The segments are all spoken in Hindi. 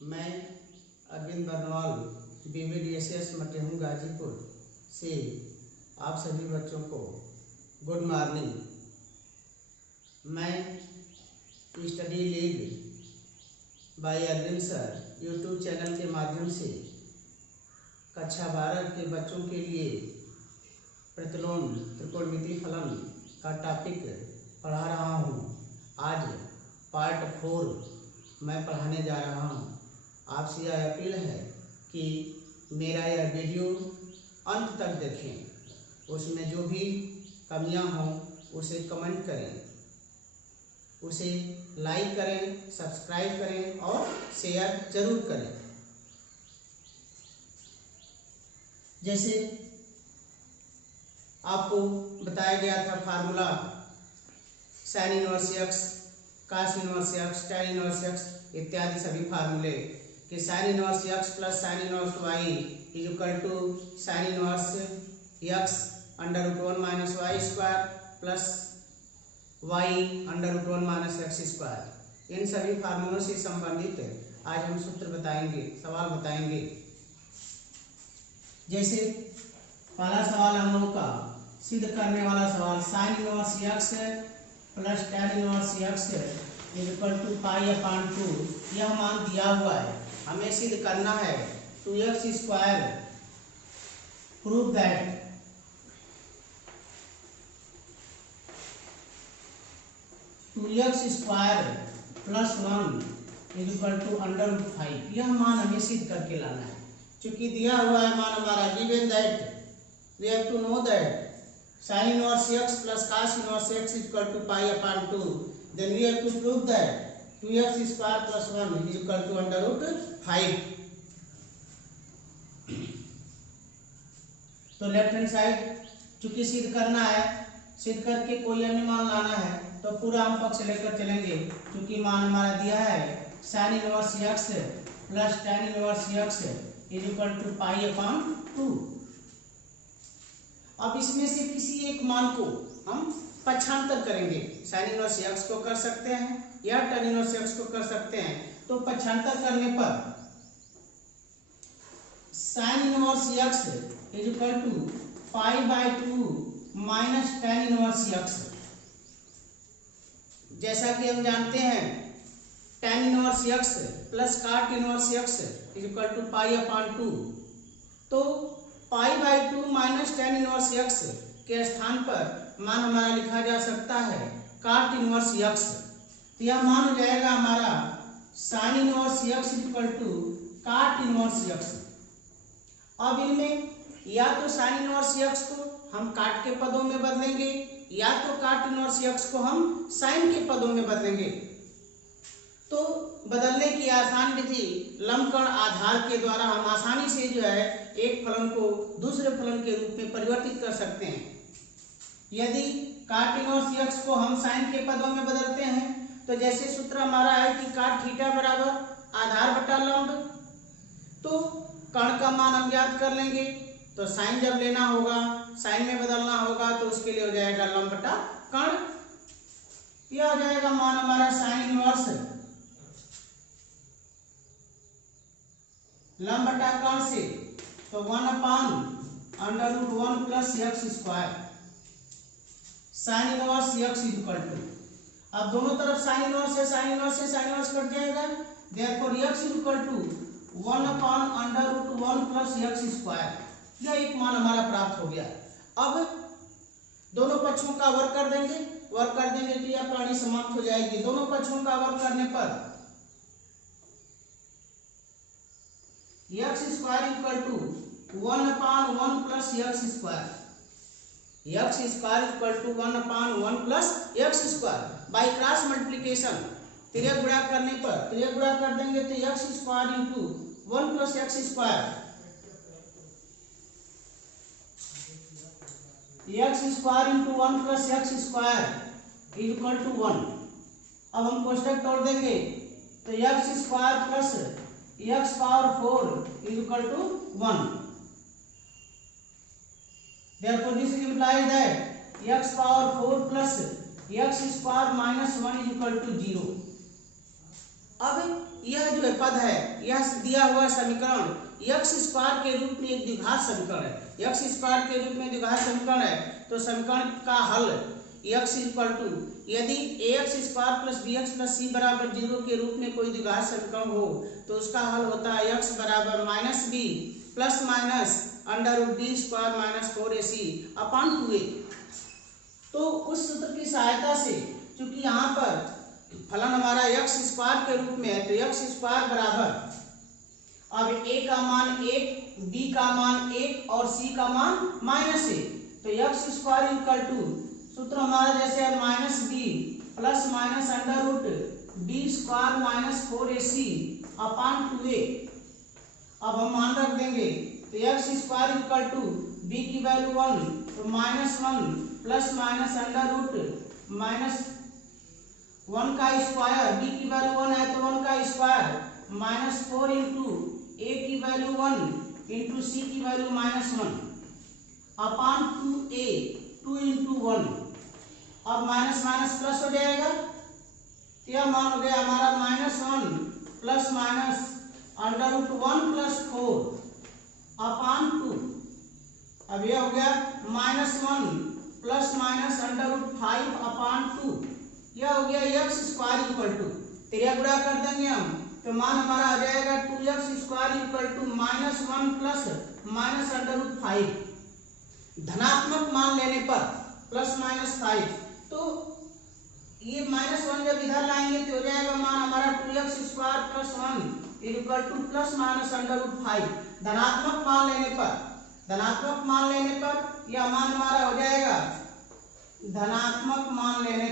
मैं अरविंद बर्नवाल BVDSS मटेहूँ गाजीपुर से आप सभी बच्चों को गुड मॉर्निंग। मैं Study League by Arvind sir YouTube channel के माध्यम से कक्षा 12 के बच्चों के लिए प्रतिलोम त्रिकोणमितीय फलन का टॉपिक पढ़ा रहा हूँ। आज पार्ट 4 मैं पढ़ाने जा रहा हूँ। आपसे यह अपील है कि मेरा यह वीडियो अंत तक देखें, उसमें जो भी कमियां हों उसे कमेंट करें, उसे लाइक करें, सब्सक्राइब करें और शेयर जरूर करें। जैसे आपको बताया गया था formula sine inverse x, cos inverse x, tan inverse x इत्यादि सभी फार्मूले कि sine inverse x plus sine inverse y is equal to sine inverse x under root 1 minus y square plus y under root 1 minus x square. इन सभी फार्मूलों से संबंधित आज हम सूत्र बताएंगे, सवाल बताएंगे। जैसे पहला सवाल हम लोगों का सिद्ध करने वाला सवाल, sine inverse x plus tan inverse X is equal to pi upon 2। यह मान दिया हुआ है, हमें सिद्ध करना है 2x square prove that square plus 1 is equal to under root 5। यह मान हमें सिद्ध करके लाना है। चूंकि दिया हुआ है मान हमारा, given that we have to know that sin inverse x plus cos inverse x is equal to pi upon 2, then we have to prove that 2x square plus 1 is equal to under root 5। तो लेफ्ट हैंड साइड चूंकि सिद्ध करना है, सिद्ध करके कोई अन्य मान लाना है तो पूरा हम पक्ष लेकर चलेंगे। क्योंकि मान हमारा दिया है sin inverse x plus tan inverse x is equal to pi upon 2। अब इसमें से किसी एक मान को हम पक्षांतर करेंगे। साइन इनवर्स x को कर सकते हैं या tan इनवर्स x को कर सकते हैं। तो पक्षांतर करने पर sine inverse x is equal to pi by 2 minus tan inverse x। जैसा कि हम जानते हैं tan inverse x plus cot inverse x is equal to pi upon 2। तो pi by 2 minus tan inverse x के स्थान पर मान हमारा लिखा जा सकता है cot इनवर्स x। तो यह मान हो जाएगा हमारा sin inverse x equal to cot inverse x। अब इनमें या तो sin इनवर्स x को हम cot के पदों में बदलेंगे या तो cot इनवर्स x को हम sin के पदों में बदलेंगे। तो बदलने की आसान विधि लंबकण आधार के द्वारा हम आसानी से जो है एक फलन को दूसरे फलन के रूप में परिवर्तित कर सकते हैं। यदि cot इनवर्स x को हम sin के पदों में बदलते हैं तो जैसे सूत्र हमारा है कि cot थीटा बराबर आधार बटा लंब, तो कण का मान हम ज्ञात कर लेंगे। तो sin जब लेना होगा, sin में बदलना होगा तो उसके लिए हो जाएगा लंब बटा कण। यह हो जाएगा मान हमारा sin इनवर्स लंब बटा कण से, तो 1 upon under root 1 plus x square sine inverse X is equal to, अब दोनों तरफ साइन इनवर्स है, साइन इनवर्स है, साइन इनवर्स कट जाएगा। Therefore X is equal to 1 upon under root 1 plus x square. यह एक मान हमारा प्राप्त हो गया। अब दोनों पक्षों का वर्ग कर देंगे, वर्ग कर देंगे तो यह प्रणाली समाप्त हो जाएगी। दोनों पक्षों का वर्ग करने पर x square equal to 1 upon 1 plus x square. X square equal to 1 upon 1 plus x square by cross multiplication. तिर्यक गुणा करने पर तिर्यक गुणा कर देंगे तो x square into 1 plus x square, x square into 1 plus x square is equal to 1। अब हम कोष्टक तोड़ देंगे तो x square plus x power 4 is equal to 1। Therefore this implies that x power 4 plus x square minus 1 is equal to 0। अब यह जो पद है, यह दिया हुआ समीकरण एक्स स्क्वायर के रूप में एक द्विघात समीकरण है। एक्स स्क्वायर के रूप में द्विघात समीकरण है, तो समीकरण का हल एक्स इक्वल टू, यदि ax square plus bx plus c बराबर 0 के रूप में कोई द्विघात समीकरण हो तो उसका हल होता है x बराबर minus B plus minus under root D square minus 4ac upon 2a। तो उस सूत्र की सहायता से, चूंकि यहाँ पर फलन हमारा एक्स स्क्वायर के रूप में है, तो एक्स स्क्वायर बराबर अब a का मान 1, b का मान 1 और c का मान -1, तो एक्स स्क्वायर इक्वल टू सूत्र हमारा जैसे है minus B plus minus under root D square minus 4ac upon 2a। अब हम मान रख देंगे, तो x square equal to B की वैल्यू 1, तो -1 plus minus under root minus 1 का स्क्वायर, बी की वैल्यू 1 है तो 1 का स्क्वायर माइनस 4 इंटू ए की वैल्यू 1 इंटू सी की वैल्यू -1 अपॉन 2a, 2 इंटू 1। अब माइनस माइनस प्लस हो जाएगा, तो यह मान हो गया हमारा -1 plus minus under root 1 plus 4 upon 2। अब यह हो गया -1 plus minus under root 5 upon 2। यह हो गया एक्स स्क्वायर इक्वल टू, तेरिया गुणा कर देंगे हम, तो मान हमारा आ जाएगा 2x square equal to -1 plus minus under root 5। धनात्मक मान लेने पर प्लस माइनस 5, तो ये -1 जब इधर लाएंगे तो हो जाएगा मान हमारा 2x square plus 1 equal to plus minus under root 5। धनात्मक मान लेने पर यह मान हमारा हो जाएगा, धनात्मक मान लेने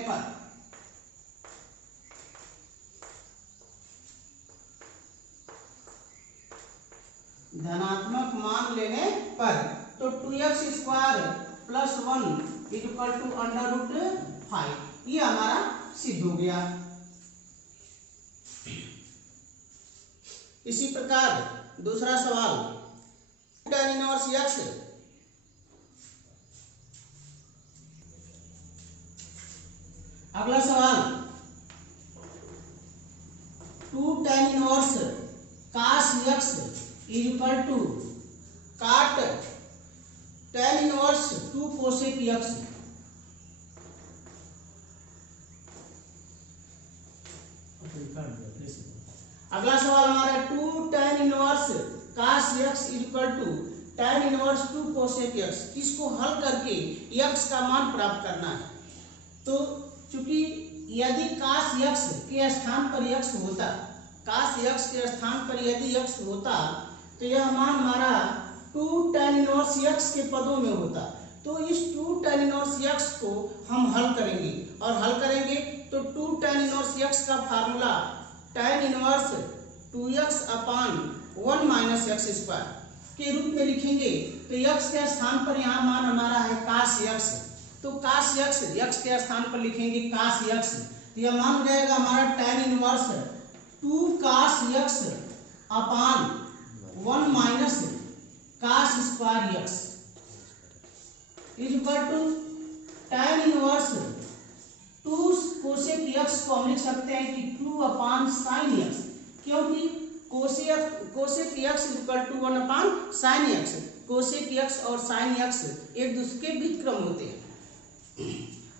पर तो 2x square plus 1 equal to under root 5, ये हमारा सिद्ध हो गया। इसी प्रकार दूसरा सवाल, tan इनवर्स x, अगला सवाल 2 tan inverse cos x equal to cot tan inverse 2 cosec x। अगला सवाल हमारा 2 tan inverse cos x equal to tan inverse 2 cosec x। इसको हल करके x का मान प्राप्त करना है। तो चूंकि यदि cos x के स्थान पर x होता, cos x के स्थान पर यदि x होता तो यह मान हमारा 2 tan इनवर्स x के पदों में होता। तो इस 2 tan इनवर्स x को हम हल करेंगे, और हल करेंगे तो 2 tan इनवर्स x का फार्मूला tan इनवर्स 2x अपान 1 माइनस एक्स स्क्वायर के रूप में लिखेंगे। तो x के स्थान पर यहाँ मान हमारा है cos x, तो cos x के स्थान पर लिखेंगे cos x, तो यह मान हो जाएगा हमारा tan inverse 2 cos x upon 1 minus cos square x is equal to tan inverse 2 cosec x को हम लिख सकते हैं कि 2 अपान sin x, क्योंकि cosec x is equal to 1 upon sin x। Cosec x और sin x एक दूसरे के व्युत्क्रम होते हैं।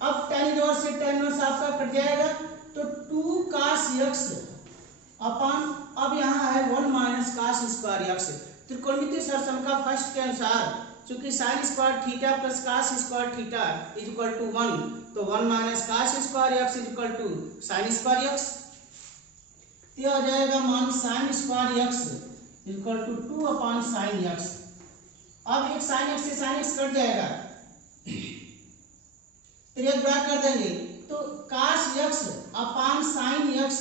अब tan इनवर्स से tan इनवर्स आपका कट जाएगा, तो 2 cos x अपान, अब यहाँ है 1 माइनस cos स्क्वायर x। त्रिकोणमितीय सरसम फर्स्ट के अनुसार चूंकि sin square theta plus cos square theta is equal to 1, तो 1 minus cos square x is equal to sin square x। यह हो जाएगा मान sin square x is equal to 2 upon sin x। अब एक sin x से sin x कट जाएगा, तो यह गुणा कर देंगे, तो cos x upon sin x,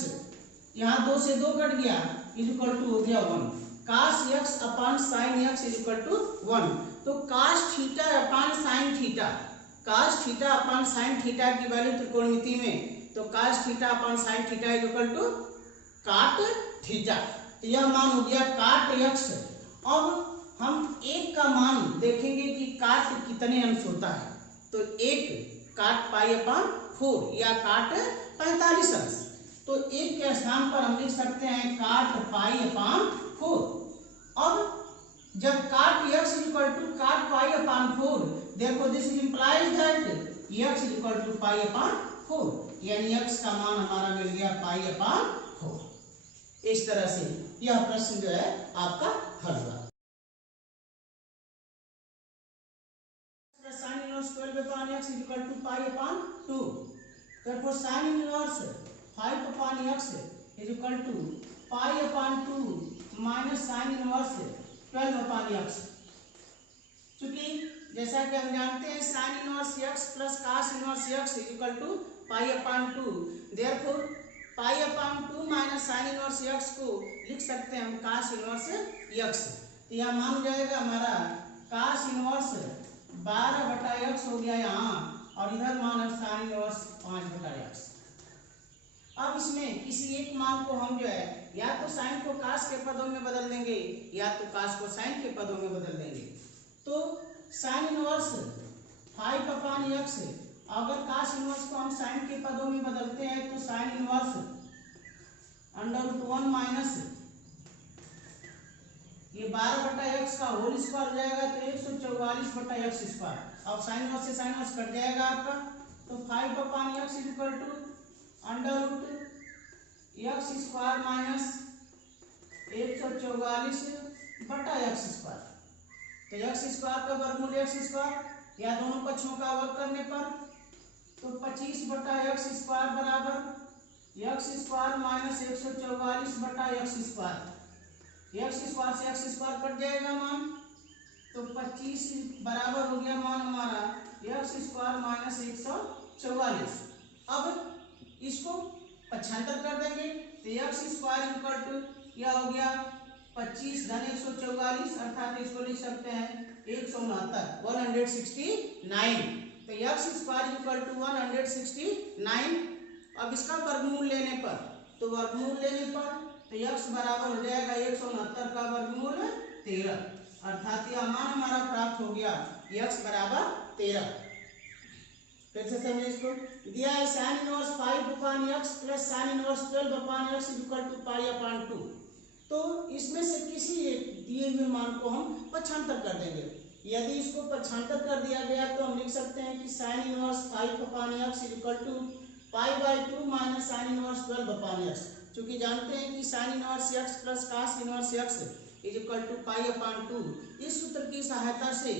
यहाँ 2 से 2 कट गया, इज इक्वल टू हो गया 1। cos x upon sin x is equal to 1। तो cos theta upon sin theta, cos theta upon sin theta की वैल्यू त्रिकोणमिति में, तो cos theta upon sin theta is equal to cot theta. यह मान हो गया काट x। अब हम एक का मान देखेंगे कि काट कितने अंश होता है, तो एक काट पाई अपान 4 या काट 45 अंश। तो एक के स्थान पर हम लिख सकते हैं काट पाई अपान 4। अब जब काट x is equal to काट पाई अपान 4, therefore this implies that x is equal to पाई अपान 4, यानी x का मान हमारा मिल गया पाई अपान 4। इस तरह से यह प्रश्न जो है आपका हल हुआ। sin inverse 12 upon x is equal to pi upon 2, therefore sin inverse 5 upon x is equal to pi upon 2 minus sin inverse 12 upon x। चूंकि जैसा कि हम जानते हैं sin inverse x plus cos inverse x is equal to pi upon 2, therefore pi upon 2 minus sin inverse x को लिख सकते हैं हम cos inverse x। तो यह मान हो जाएगा हमारा cos inverse 12/x हो गया यहाँ, और इधर मान है sin इनवर्स 5/x। अब इसमें किसी एक मान को हम जो है या तो sin को cos के पदों में बदल देंगे या तो cos को sin के पदों में बदल देंगे। तो sin इनवर्स 5/x, अगर cos इनवर्स को हम sin के पदों में बदलते हैं तो sin इनवर्स √1 माइनस ये 12/x का होल स्क्वायर हो जाएगा तो 144/x स्क्वायर। अब साइन इनवर्स से साइन इनवर्स कट जाएगा आपका, तो 5/x is equal to √x square minus 144/x square. तो x स्क्वायर का वर्गमूल x स्क्वायर या दोनों पक्षों का वर्ग करने पर तो 25/x स्क्वायर बराबर x square minus 144/x square. x square से x स्क्वायर कट जाएगा मान, तो 25 बराबर हो गया मान हमारा x स्क्वायर माइनस 144। अब इसको पक्षांतर कर देंगे तो x स्क्वायर इक्वल टू यह हो गया 25 धन 144, अर्थात इसको लिख सकते हैं 169। तो x स्क्वायर इक्वल टू 169। अब इसका वर्गमूल लेने पर तो x बराबर हो जाएगा 169 का वर्गमूल 13, अर्थात यह मान हमारा प्राप्त हो गया x बराबर 13। फिर से समझिए इसको, दिया है sin inverse 5/x plus sin inverse 12/x is equal to pi upon 2। तो इसमें से किसी एक दिए हुए मान को हम पक्षांतर कर देंगे। यदि इसको पक्षांतर कर दिया गया तो हम लिख सकते हैं कि sin inverse 5/x is equal to pi minus sin inverse 12/x। क्योंकि जानते हैं कि sin inverse x plus cos inverse x is equal to pi. इस सूत्र की सहायता से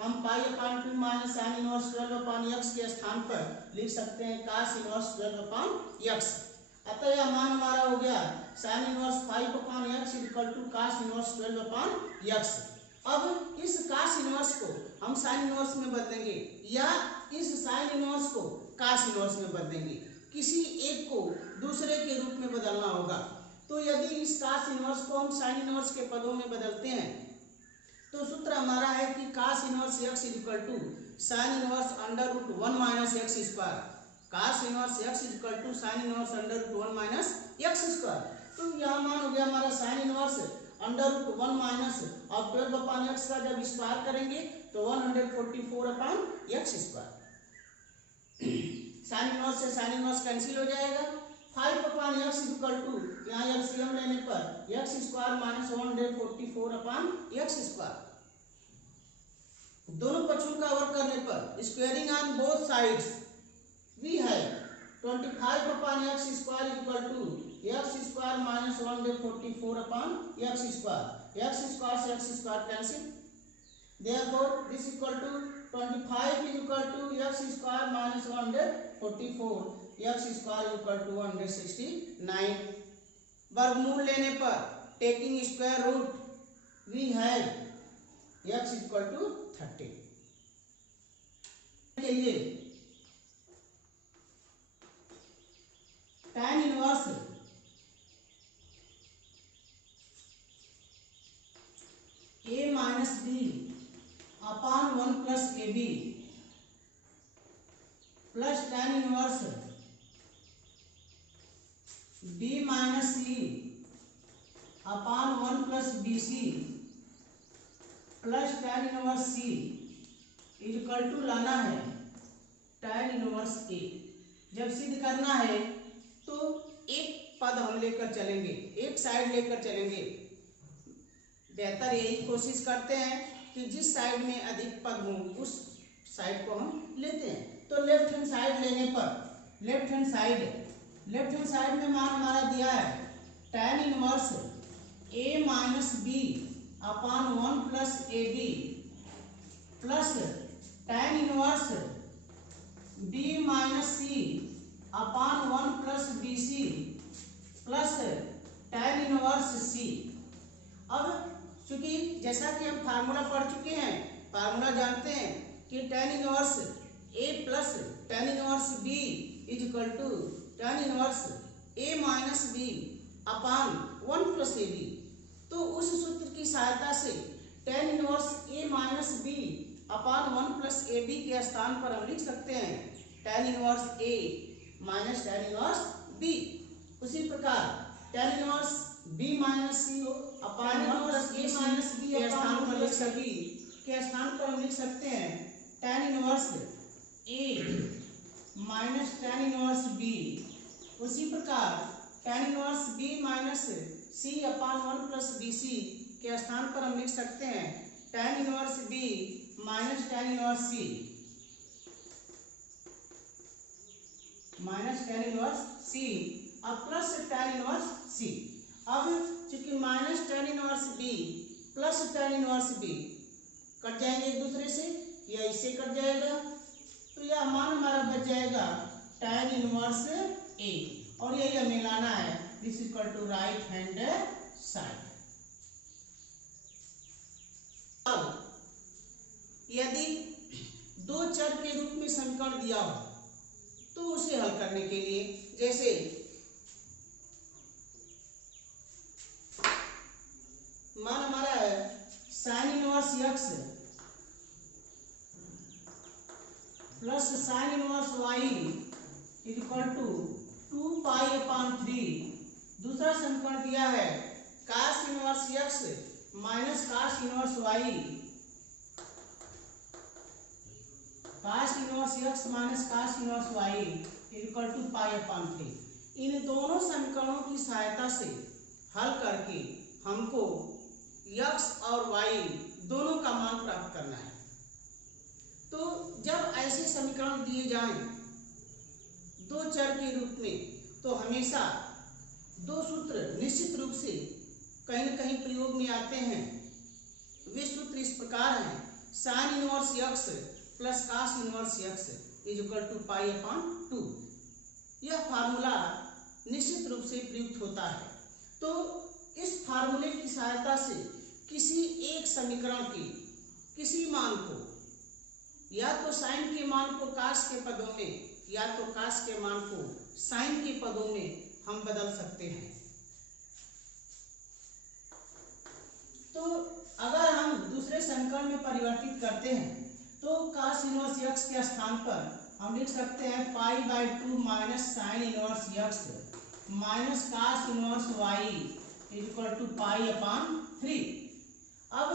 हम पाई/2 माइनस sin इनवर्स 12/x के स्थान पर लिख सकते हैं cos इनवर्स 12/x। अतः यह मान हमारा हो गया sin inverse 5/x is equal to cos inverse 12/x। अब इस cos इनवर्स को हम sin इनवर्स में बदलेंगे या इस sin इनवर्स को cos इनवर्स में बदलेंगे, किसी एक को दूसरे के रूप में बदलना होगा। तो यदि इस cos इनवर्स को हम sin इनवर्स के पदों में बदलते हैं तो सूत्र हमारा है कि cos inverse x is equal to sin inverse √1 minus x square. cos inverse x is equal to sin inverse √1 minus x square. तो यह मान हो गया हमारा sin इनवर्स √1 माइनस अब 12/x का जब स्क्वायर करेंगे तो 144/x स्क्वायर। sin इनवर्स से sin इनवर्स कैंसिल हो जाएगा। 5/x इज इक्वल टू यहाँ एलसीएम लेने पर x square minus 144/x square. दोनों पक्षों का वर्ग करने पर squaring on both sides we have 25/x square equal to x square minus 144/x square. x square से x square cancel, therefore this equal to 25 is equal to x square minus 144, x square equal to 169। वर्गमूल लेने पर taking square root we have x equal to 30 के लिए tan inverse a minus b upon 1 plus ab plus tan inverse b minus c upon 1 plus bc plus tan inverse c is equal to लाना है tan इनवर्स a। जब सिद्ध करना है तो एक पद हम लेकर चलेंगे, एक साइड लेकर चलेंगे। बेहतर यही कोशिश करते हैं कि जिस साइड में अधिक पद हों उस साइड को हम लेते हैं। तो लेफ्ट हैंड साइड लेने पर लेफ्ट हैंड साइड में मान हमारा दिया है tan inverse a minus b upon 1 plus a b plus tan inverse b minus c upon 1 plus b c plus tan inverse c. अब चूंकि जैसा कि हम फार्मूला पढ़ चुके हैं, फार्मूला जानते हैं कि tan inverse a plus tan inverse b is equal to tan inverse a minus b upon 1 plus a b. तो उस सूत्र की सहायता से tan inverse a minus b upon 1 plus a b के स्थान पर हम लिख सकते हैं tan inverse a minus tan inverse b। उसी प्रकार tan inverse b minus c upon 1 plus a minus b के स्थान पर हम लिख सकते हैं tan inverse a minus tan inverse b। उसी प्रकार tan inverse b minus c upon 1 plus b सी के स्थान पर हम लिख सकते हैं tan inverse b minus tan inverse c minus tan inverse c अब प्लस tan इनवर्स c। अब चूंकि minus tan inverse b plus tan inverse b cut जाएंगे एक दूसरे से, या इससे कट जाएगा, तो यह मान हमारा बच जाएगा tan इनवर्स a और यही हमें लाना है। This is equal to right hand side. अब यदि दो चर के रूप में समीकरण दिया हो तो उसे हल करने के लिए, जैसे मान हमारा है sin inverse x plus sin inverse y is equal to 2 pi upon 3। दूसरा समीकरण दिया है cos inverse x minus cos inverse y, cos inverse x minus cos inverse y is equal to pi upon 3। इन दोनों समीकरणों की सहायता से हल करके हमको x और y दोनों का मान प्राप्त करना है। तो जब ऐसे समीकरण दिए जाएं दो चर के रूप में, तो हमेशा दो सूत्र निश्चित रूप से कहीं न कहीं प्रयोग में आते हैं। वे सूत्र इस प्रकार हैं sin inverse x plus cos inverse x is equal to pi upon 2। यह फार्मूला निश्चित रूप से प्रयुक्त होता है। तो इस फार्मूले की सहायता से किसी एक समीकरण के किसी मान को, या तो साइन के मान को cos के पदों में या तो cos के मान को साइन के पदों में हम बदल सकते हैं। तो अगर हम दूसरे समीकरण में परिवर्तित करते हैं तो cos इनवर्स x के स्थान पर हम लिख सकते हैं pi by 2 minus sine inverse x minus cos inverse y is equal to pi upon 3। अब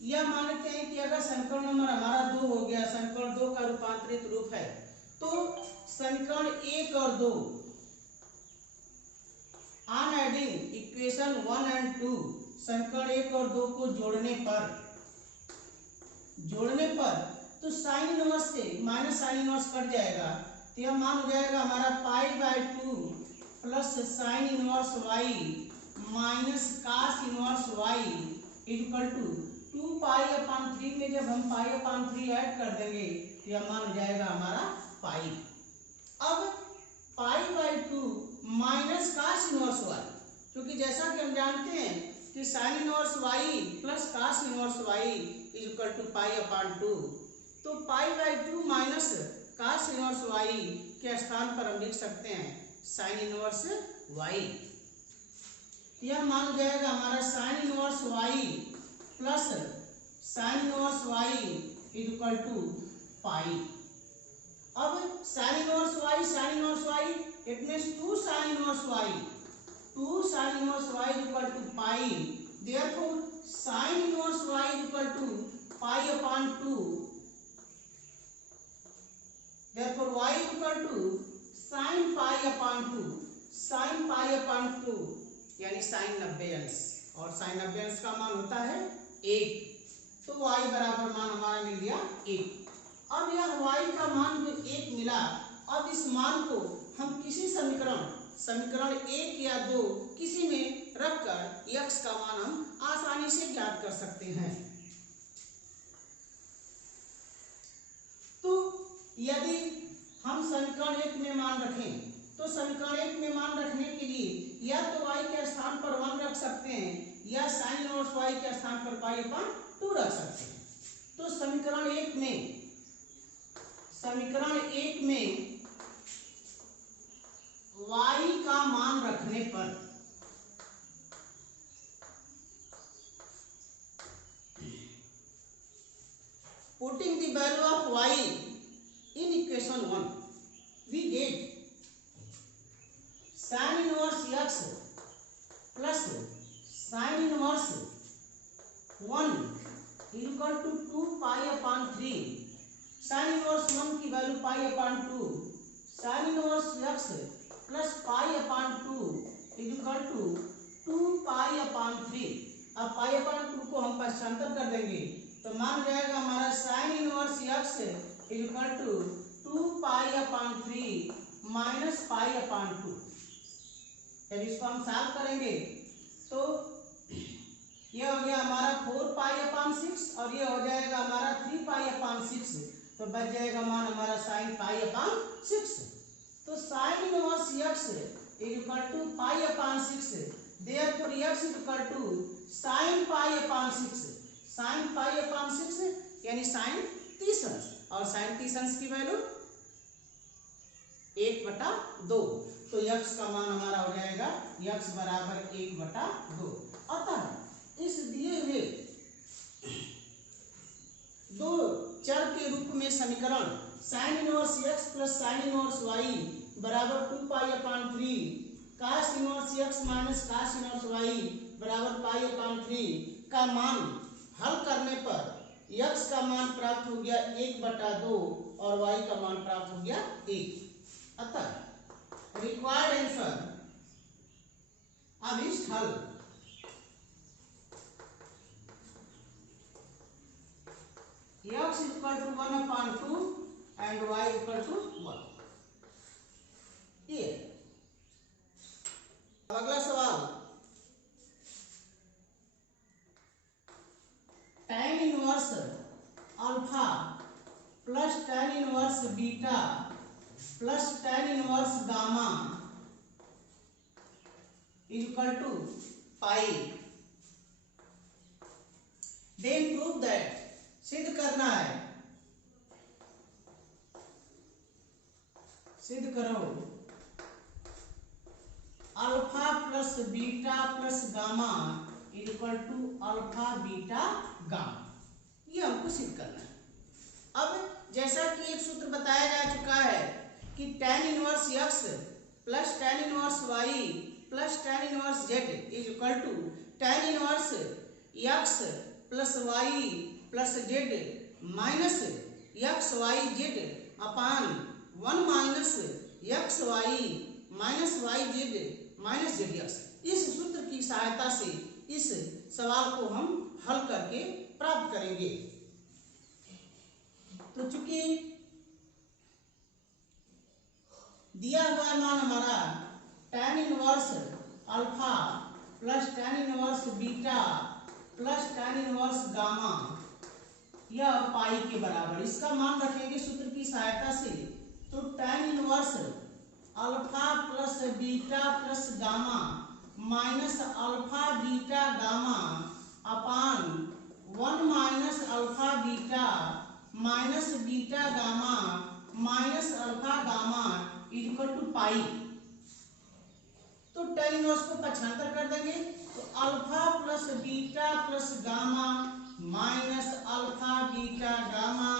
यह मानते हैं कि अगर समीकरण नंबर हमारा 2 हो गया, समीकरण 2 का रूपांतरित रूप है, तो समीकरण 1 और 2 ऑन एडिंग इक्वेशन 1 एंड 2 समीकरण 1 और 2 को जोड़ने पर तो साइन इनवर्स से माइनस साइन इनवर्स कट जाएगा, तो यह मान हो जाएगा हमारा pi by 2 plus sine inverse y minus cos inverse y is equal to 2 pi upon 3 में जब हम पाई अपान 3 ऐड कर देंगे तो यह मान हो जाएगा हमारा पाई। अब pi by 2 minus cos inverse y, क्योंकि जैसा कि हम जानते हैं कि sine inverse y plus cos inverse y is equal to pi upon 2, तो pi by 2 minus cos inverse y के स्थान पर हम लिख सकते हैं साइन इनवर्स y। यह मान हो जाएगा हमारा sine inverse y plus sine inverse y is equal to pi. अब sine inverse y it means 2 sine inverse y is equal to pi. Therefore sine inverse y is equal to pi upon 2। Therefore y is equal to sine pi upon two, sine pi upon two यानी साइन 90 अंश, और साइन 90 अंश का मान होता है 1, तो y बराबर मान हमारा मिल गया 1। अब यह y का मान जो 1 मिला, अब इस मान को हम किसी समीकरण 1 या 2 किसी में रखकर x का मान हम आसानी से ज्ञात कर सकते हैं। तो यदि हम समीकरण 1 में मान रखें, तो समीकरण 1 में मान रखने के लिए या तो y के स्थान पर 1 रख सकते हैं या साइन इनवर्स y के स्थान पर पाई अपॉन 2 रख सकते हैं। तो समीकरण 1 में y का मान रखने पर putting the value of y in equation 1 we get sin inverse x plus sin inverse 1 is equal to 2 pi upon 3, sin inverse 1 की value pi upon 2, sin inverse x plus pi upon 2 is equal to 2 pi upon 3। अब पाई अपॉन 2 को हम पक्षांतर कर देंगे तो मान जाएगा हमारा sin inverse x is equal to 2 pi upon 3 minus pi upon 2। जब इसको हम सॉल्व करेंगे तो ये हो गया हमारा 4 पाई अपॉन 6 और ये हो जाएगा हमारा 3 पाई अपॉन 6, तो बच जाएगा मान हमारा sin पाई अपॉन 6। तो sin inverse x is equal to pi upon 6, therefore x is equal to sin pi upon 6, sin pi upon 6 यानी sin 30 अंश, और sin 30 अंश की वैल्यू 1/2, तो x का मान हमारा हो जाएगा x बराबर 1/2। अतः इस दिए हुए दो चर के रूप में समीकरण sin inverse x plus sin inverse y बराबर 2 pi upon 3 cos inverse x minus cos inverse y बराबर पाई अपॉन 3 का मान हल करने पर x का मान प्राप्त हो गया 1/2 और y का मान प्राप्त हो गया 1। अतः रिक्वायर्ड आंसर अभिष्ट हल x equal to 1/2 and y equal to 1। ये अगला सवाल, tan inverse alpha plus tan inverse beta plus tan inverse gamma equal to pi, then prove that, सिद्ध करना है, सिद्ध करो alpha plus beta plus gamma equal to alpha beta gamma, ये हमको सिद्ध करना है। अब जैसा कि एक सूत्र बताया जा चुका है कि tan inverse x plus tan inverse y plus tan inverse z is equal to tan inverse x plus y plus z minus x y z upon 1 minus x y minus y z minus z x। इस सूत्र की सहायता से इस सवाल को हम हल करके प्राप्त करेंगे। तो चूंकि दिया हुआ मान हमारा tan inverse alpha plus tan inverse beta plus tan inverse gamma यह पाई के बराबर, इसका मान रखेंगे सूत्र की सहायता से। तो tan inverse alpha plus beta plus gamma minus alpha beta gamma upon 1 minus alpha beta minus beta gamma minus alpha gamma equal to pi. तो tan इनवर्स को पक्षांतर कर देंगे तो alpha plus beta plus gamma minus alpha beta gamma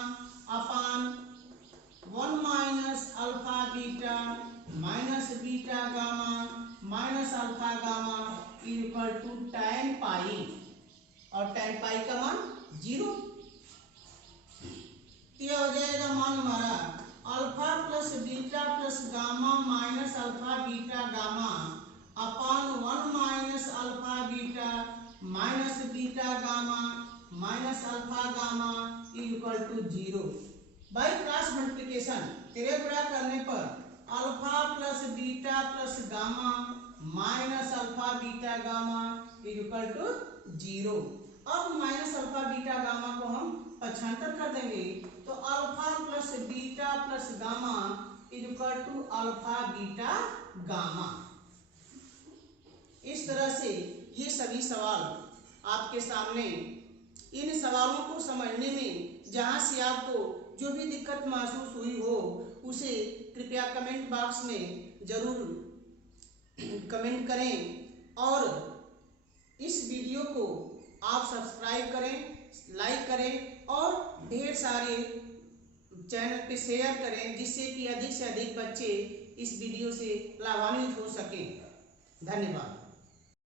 upon 1 minus alpha beta minus beta gamma minus alpha gamma equal to tan pi, और tan पाई का मान 0। यह हो जाएगा मान हमारा alpha plus beta plus gamma minus alpha beta gamma upon 1 minus alpha beta minus beta gamma minus alpha gamma equal to 0। By cross multiplication तिरे गुणा करने पर alpha plus beta plus gamma minus alpha beta gamma equal to 0। अब माइनस अल्फा बीटा गामा को हम पक्षांतर कर देंगे तो alpha plus beta plus gamma equal to alpha beta gamma. इस तरह से ये सभी सवाल आपके सामने। इन सवालों को समझने में जहां से आपको जो भी दिक्कत महसूस हुई हो उसे कृपया कमेंट बॉक्स में जरूर कमेंट करें और इस वीडियो को आप सब्सक्राइब करें, लाइक करें और ढेर सारे चैनल पे शेयर करें जिससे कि अधिक से अधिक बच्चे इस वीडियो से लाभान्वित हो सकें। धन्यवाद।